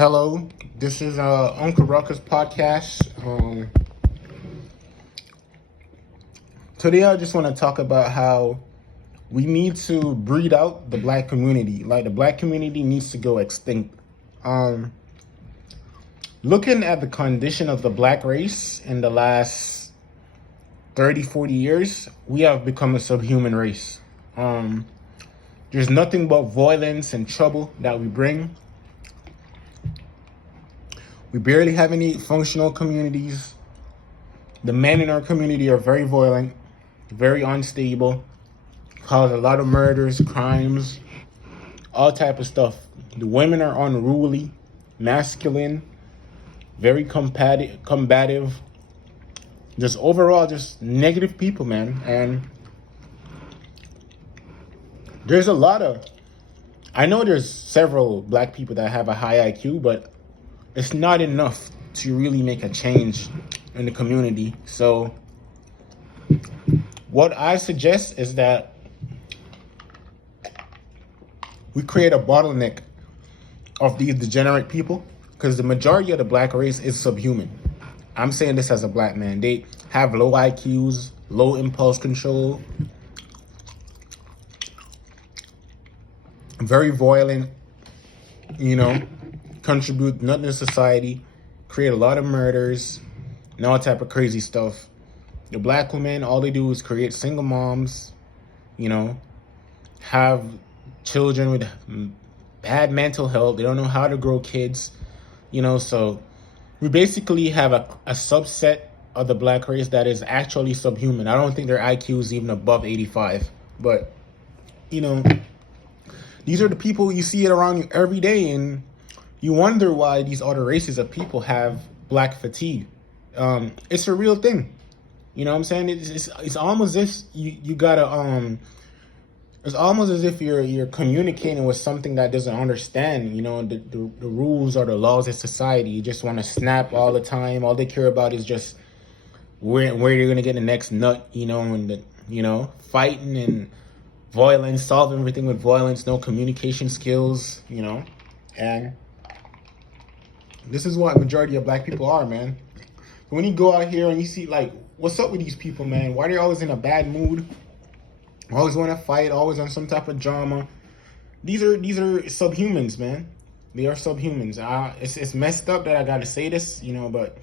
Hello, this is Uncle Ruckus podcast. Today I just want to talk about how we need to breed out the black community. Like the black community needs to go extinct. Um, Looking at the condition of the black race in the last 30, 40 years, we have become a subhuman race. There's nothing but violence and trouble that we bring. We barely have any functional communities. The men in our community are very violent, very unstable, cause a lot of murders, crimes, all type of stuff. The women are unruly, masculine, very combative, just overall just negative people, man. And there's a lot of, I know there's several black people that have a high IQ, but it's not enough to really make a change in the community. So what I suggest is that we create a bottleneck of these degenerate people, because the majority of the black race is subhuman. I'm saying this as a black man. They have low IQs, low impulse control, very violent, contribute nothing to society, create a lot of murders, and all type of crazy stuff. The black women, all they do is create single moms, have children with bad mental health. They don't know how to grow kids, so we basically have a subset of the black race that is actually subhuman. I don't think their IQ is even above 85, but these are the people you see it around you every day, and you wonder why these other races of people have black fatigue. It's a real thing. You know what I'm saying? It's almost as if you gotta it's almost as if you're communicating with something that doesn't understand, the rules or the laws of society. You just want to snap all the time. All they care about is just where you're gonna get the next nut, and fighting and violence, solve everything with violence, no communication skills, and this is what majority of black people are, man. When you go out here and you see, like, what's up with these people, man? Why are they always in a bad mood? Always want to fight, always on some type of drama. These are subhumans, man. They are subhumans. It's messed up that I gotta say this, but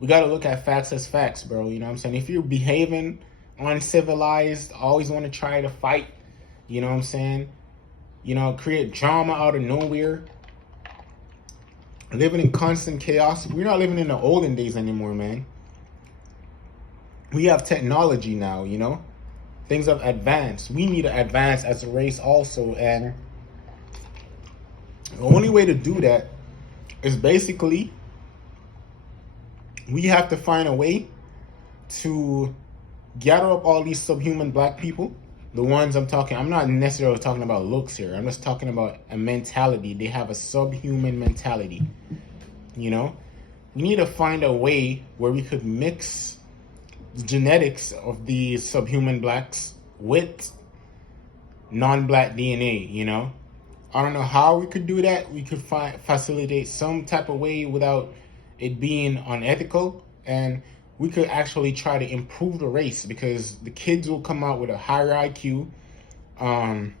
we gotta look at facts as facts, bro. You know what I'm saying? If you're behaving uncivilized, always want to try to fight, you know what I'm saying? Create drama out of nowhere. Living in constant chaos. We're not living in the olden days anymore, man. We have technology now, Things have advanced. We need to advance as a race also. And the only way to do that is basically we have to find a way to gather up all these subhuman black people. The ones I'm not necessarily talking about looks here. I'm just talking about a mentality. They have a subhuman mentality. We need to find a way where we could mix the genetics of these subhuman blacks with non-black DNA, I don't know how we could do that. We could facilitate some type of way without it being unethical, and we could actually try to improve the race, because the kids will come out with a higher IQ, and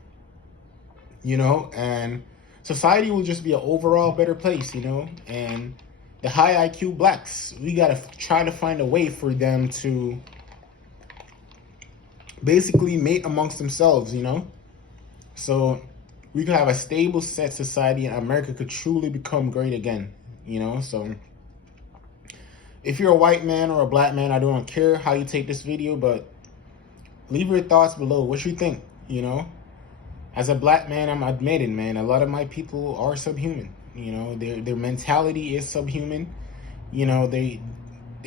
society will just be an overall better place, and the high IQ blacks, we gotta try to find a way for them to basically mate amongst themselves, so we could have a stable set society and America could truly become great again, so if you're a white man or a black man, I don't care how you take this video, but leave your thoughts below. What you think, As a black man, I'm admitting, man, a lot of my people are subhuman. Their mentality is subhuman. They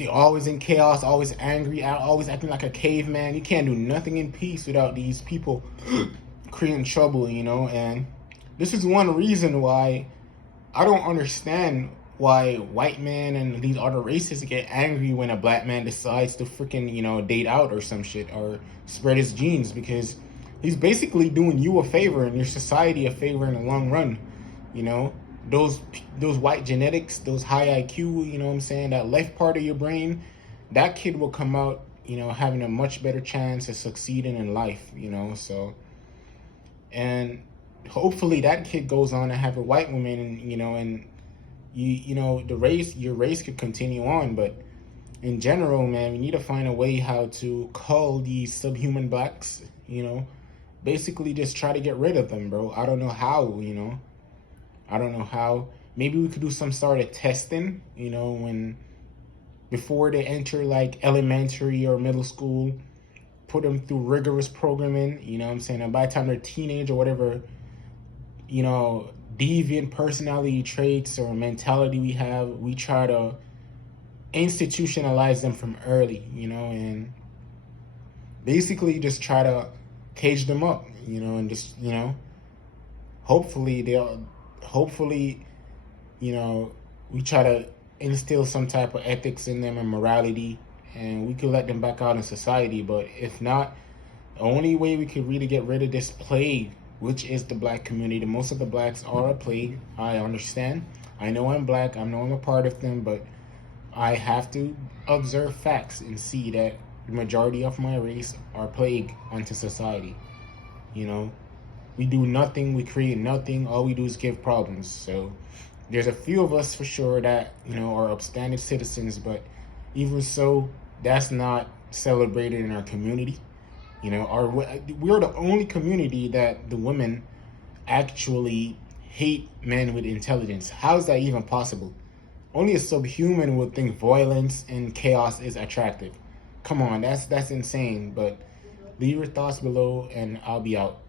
always in chaos, always angry, always acting like a caveman. You can't do nothing in peace without these people creating trouble, and this is one reason why I don't understand why white men and these other races get angry when a black man decides to freaking, date out or some shit or spread his genes, because he's basically doing you a favor and your society a favor in the long run, those white genetics, those high IQ, you know what I'm saying, that left part of your brain, that kid will come out, having a much better chance of succeeding in life, so, and hopefully that kid goes on to have a white woman, and your race could continue on. But in general, man, we need to find a way how to cull these subhuman blacks, basically just try to get rid of them, bro. I don't know how, I don't know how. Maybe we could do some sort of testing, when before they enter like elementary or middle school, put them through rigorous programming, you know what I'm saying? And by the time they're teenage or whatever, deviant personality traits or mentality we have, we try to institutionalize them from early, and basically just try to cage them up, and just, hopefully, we try to instill some type of ethics in them and morality, and we could let them back out in society. But if not, the only way we could really get rid of this plague, which is the black community, most of the blacks are a plague, I understand. I know I'm black, I know I'm a part of them, but I have to observe facts and see that the majority of my race are plague onto society. We do nothing, we create nothing, all we do is give problems. So there's a few of us for sure that, are upstanding citizens, but even so, that's not celebrated in our community. We're the only community that the women actually hate men with intelligence. How is that even possible? Only a subhuman would think violence and chaos is attractive. Come on, that's insane. But leave your thoughts below and I'll be out.